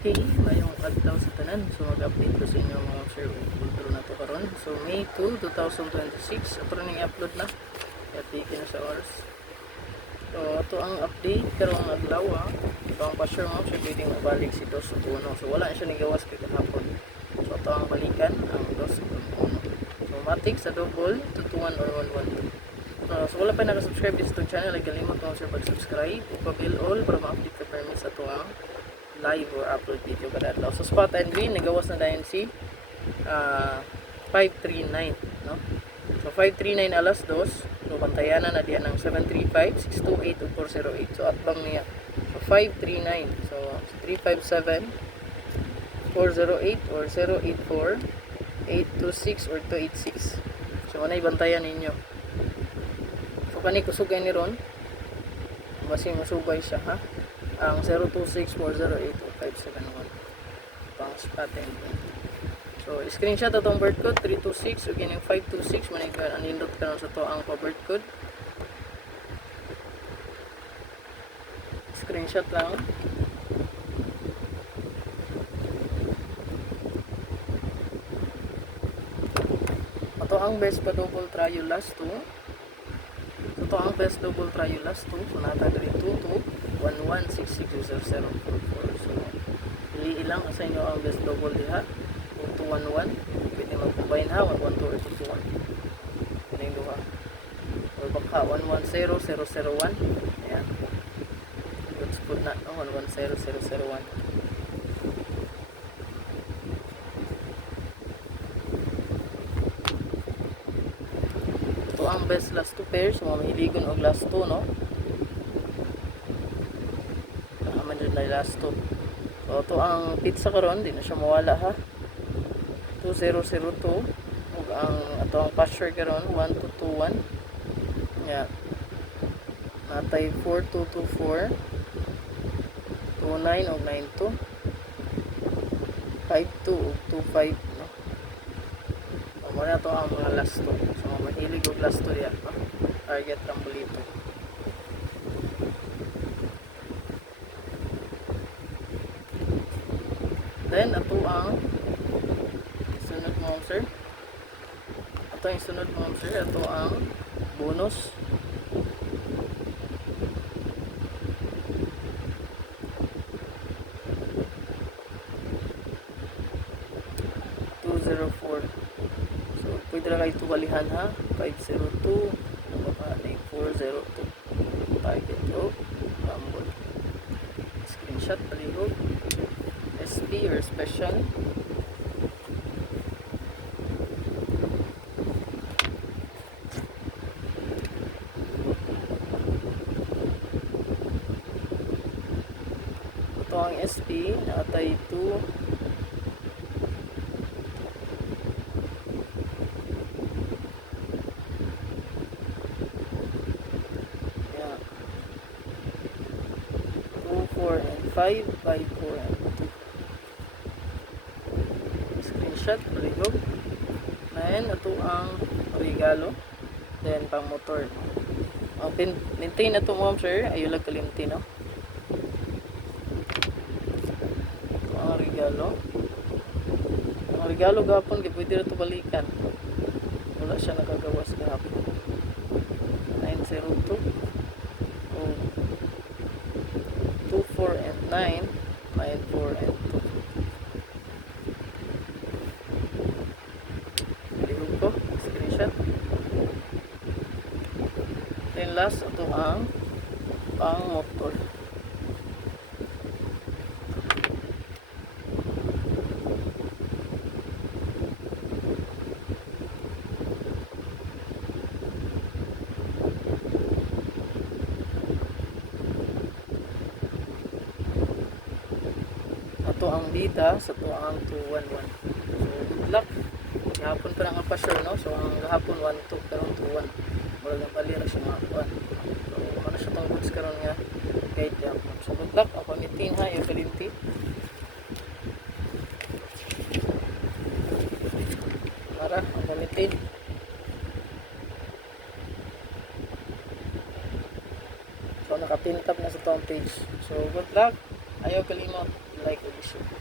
Okay, mayong adlaw sa tanan. So mag-update ko sa inyo mga sir kulturo na to karon. So May 2, 2026. Ato ning i-upload na. Kaya tigil na sa oras. So ato ang update karong adlaw ha. Ito ang pa-sure mo siya pwedeng mabalik si 2 sa 1. So wala siya nigawas kay kahapon. So ato ang balikan ang 2 sa 1. So matik sa double 221 or 112. So wala pa naka-subscribe sa itong channel, ay kalimot mo sir pag-subscribe o pa-bell all para ma-update ka permit sa ito ang live or upload video kada adlaw. So spot and green nagawas na dayon si 539 no. So 539 alas 2. So bantayan na diyan ng 735 628 ug 408. So atbang niya. So 539. So 357 408 or 084 826 or 286. So anay bantayan ninyo. So kani kusugay ni ron. Basi musubay siya ha. Ang 0264082571 pang spot and so screenshot atong birth code 326 o kining 526 man ka anindot ka sa to ang pa birth code, screenshot lang. Ato ang best pa double trial last 2. Ito ang best double trial last 2. So nata diri 221660044. So pili ilang sa inyo ang best double diha. 211 pwede mag-combine ha 112 or 221. Kining duha. Or baka 110001. Ayan. Let's put na 110001. Ito ang best last 2 pairs. Mga mahiligon og last 2 no. Nakaman dyan na last 2. So ito ang pizza karon, di na siya mawala ha. 2002 ug ang ato ang password karon 1221. Yeah. Natay 4224 29 ug 92 52 ug 25 no. Amo na to ang mga last 2. So mahilig og last 2 diya no? Target ang bulito. Then ato ang sunod mo sir. Ato ang sunod mo sir. Ato ang bonus. So pwede na kayo tubalihan ha. 502 baka na 402 target o rumble. Screenshot palihog. SP or special. Ito ang SP natay 2 4 and 5, 5, 4 and 2. Screenshot, palihog. Then, ito ang regalo. Then, pang motor. Maintain na ito mo, sir. Ayulag kalimti, no? Ito ang regalo. Ang regalo gapon, pwede na ito balikan. Wala siya nakagawas gapon. 902. 2, 4 and 9, 9, 4 and 2. Palihog ko, screenshot. Then last, ito ang pang motor. Ito ang bida sa ito ang 211. So good luck. Gahapon pa nga pa sure no. So ang gahapon 12 karon 21. Mura lang palira siya mga kuan. So ano siya tong goods karon nga guide gahapon. So good luck. Ako nitin ha yung kalinti. Mara ang gamitin. So nakapintap na sa itong page. So good luck. Ayaw kalimot, like ug share.